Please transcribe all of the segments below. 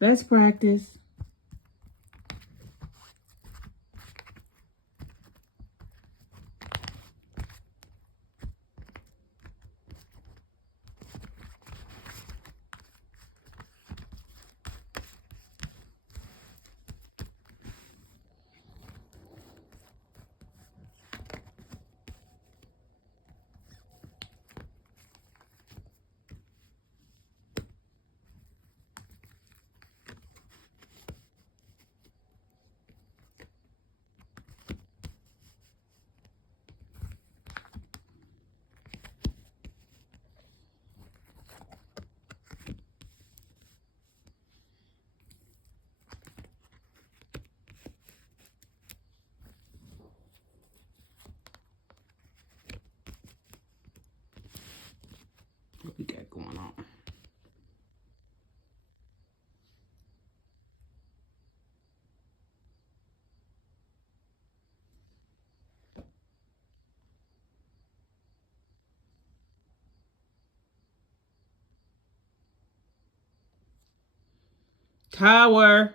Let's practice. What we got going on? Tower.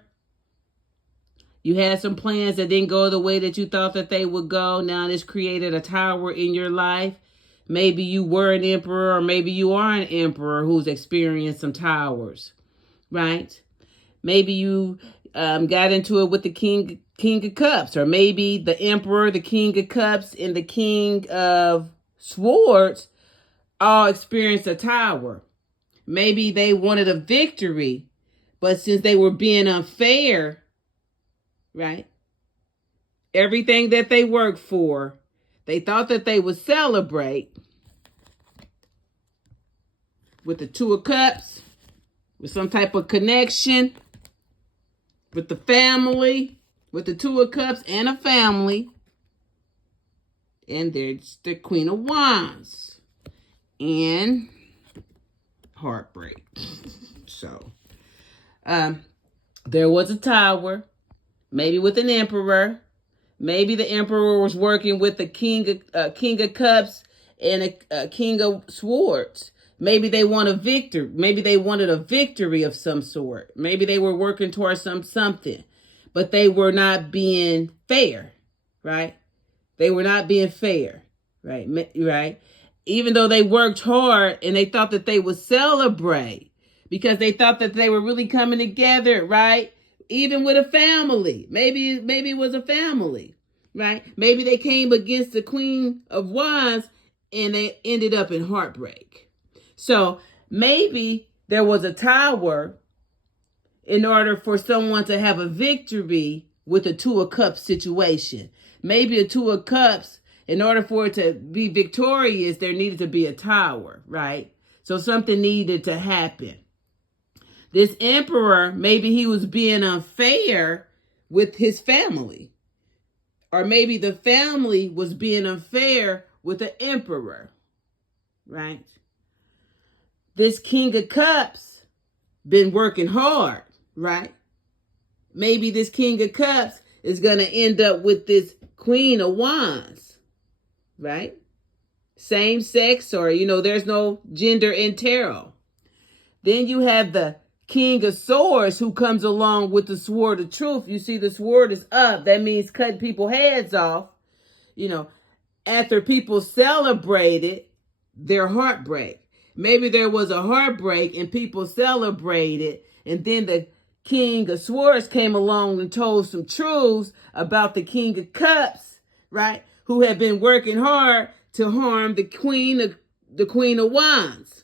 You had some plans that didn't go the way that you thought that they would go. Now this created a tower in your life. Maybe you were an emperor, or maybe you are an emperor who's experienced some towers, right? Maybe you got into it with the king of cups, or maybe the emperor, the king of cups, and the king of swords all experienced a tower. Maybe they wanted a victory, but since they were being unfair, right? Everything that they worked for, they thought that they would celebrate with the Two of Cups, with some type of connection, with the family, with the Two of Cups and a family. And there's the Queen of Wands. And heartbreak. So, there was a tower, maybe with an emperor. Maybe the emperor was working with the king of cups and a king of swords. Maybe they want a victory. Maybe they wanted a victory of some sort. Maybe they were working towards something, but they were not being fair, right? They were not being fair, right? Right? Even though they worked hard and they thought that they would celebrate because they thought that they were really coming together, right? Even with a family. Maybe it was a family, right? Maybe they came against the Queen of Wands and they ended up in heartbreak. So maybe there was a tower in order for someone to have a victory with a Two of Cups situation. Maybe a Two of Cups, in order for it to be victorious, there needed to be a tower, right? So something needed to happen. This emperor, maybe he was being unfair with his family. Or maybe the family was being unfair with the emperor, right? This King of Cups been working hard, right? Maybe this King of Cups is going to end up with this Queen of Wands, right? Same sex, or, there's no gender in tarot. Then you have the King of Swords who comes along with the Sword of Truth. You see the sword is up. That means cutting people's heads off. After people celebrated their heartbreak. Maybe there was a heartbreak and people celebrated, and then the King of Swords came along and told some truths about the King of Cups, right? Who had been working hard to harm the Queen of Wands,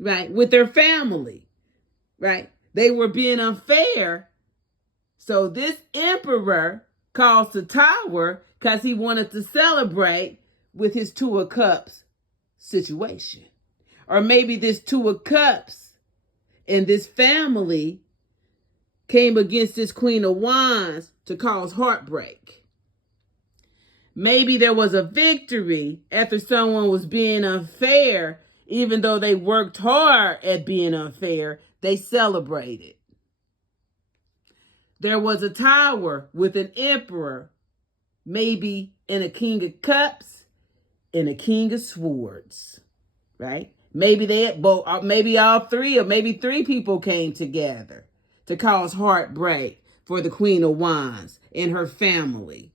right? With their family, right? They were being unfair. So this emperor calls the tower because he wanted to celebrate with his Two of Cups situation. Or maybe this Two of Cups and this family came against this Queen of Wands to cause heartbreak. Maybe there was a victory after someone was being unfair, even though they worked hard at being unfair, they celebrated. There was a tower with an emperor, maybe and a King of Cups and a King of Swords, right? Maybe maybe all three, or maybe three people came together. to cause heartbreak for the Queen of Wands and her family,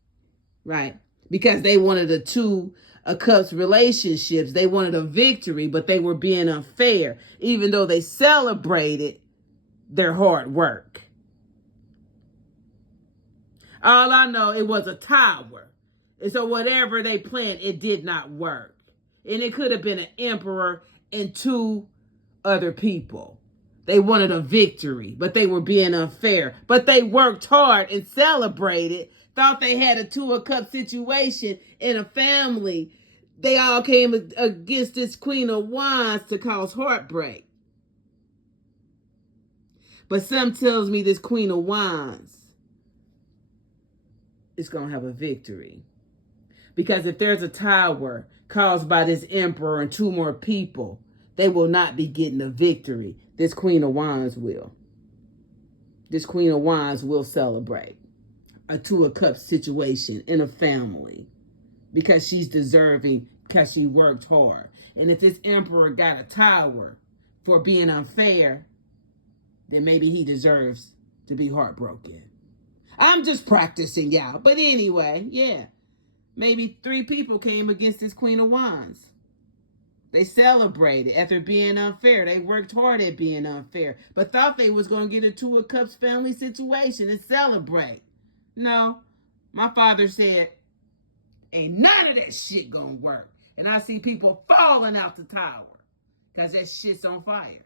right? Because they wanted a Two of Cups relationships. They wanted a victory, but they were being unfair, even though they celebrated their hard work. All I know, it was a tower. And so whatever they planned, it did not work. And it could have been an emperor and two other people. They wanted a victory, but they were being unfair. But they worked hard and celebrated, thought they had a Two of Cups situation in a family. They all came against this Queen of Wands to cause heartbreak. But some tells me this Queen of Wands is going to have a victory. Because if there's a tower caused by this emperor and two more people, they will not be getting a victory. This Queen of Wands will. This Queen of Wands will celebrate a Two of Cups situation in a family because she's deserving, because she worked hard. And if this emperor got a tower for being unfair, then maybe he deserves to be heartbroken. I'm just practicing, y'all. But anyway, yeah. Maybe 3 people came against this Queen of Wands. They celebrated after being unfair. They worked hard at being unfair, but thought they was going to get a Two of Cups family situation and celebrate. No, my father said, ain't none of that shit going to work. And I see people falling out the tower because that shit's on fire.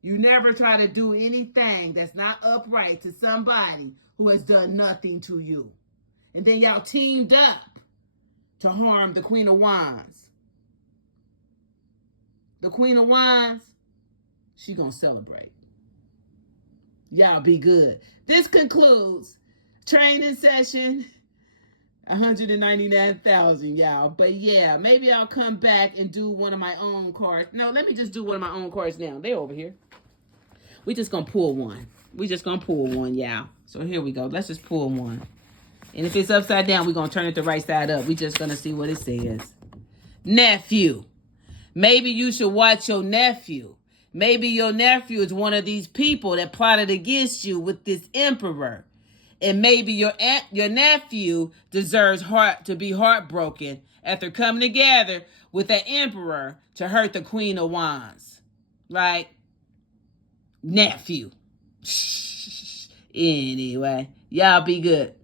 You never try to do anything that's not upright to somebody who has done nothing to you. And then y'all teamed up to harm the Queen of Wands. The Queen of Wands, she gonna celebrate. Y'all be good. This concludes training session 199,000, y'all. But yeah, maybe I'll come back and do one of my own cards. No, let me just do one of my own cards now. They're over here. We just gonna pull one. We just gonna pull one, y'all. So here we go. Let's just pull one. And if it's upside down, we're gonna turn it the right side up. We just gonna see what it says. Nephew. Maybe you should watch your nephew. Maybe your nephew is one of these people that plotted against you with this emperor. And maybe your nephew deserves to be heartbroken after coming together with that emperor to hurt the Queen of Wands. Right? Nephew. Anyway, y'all be good.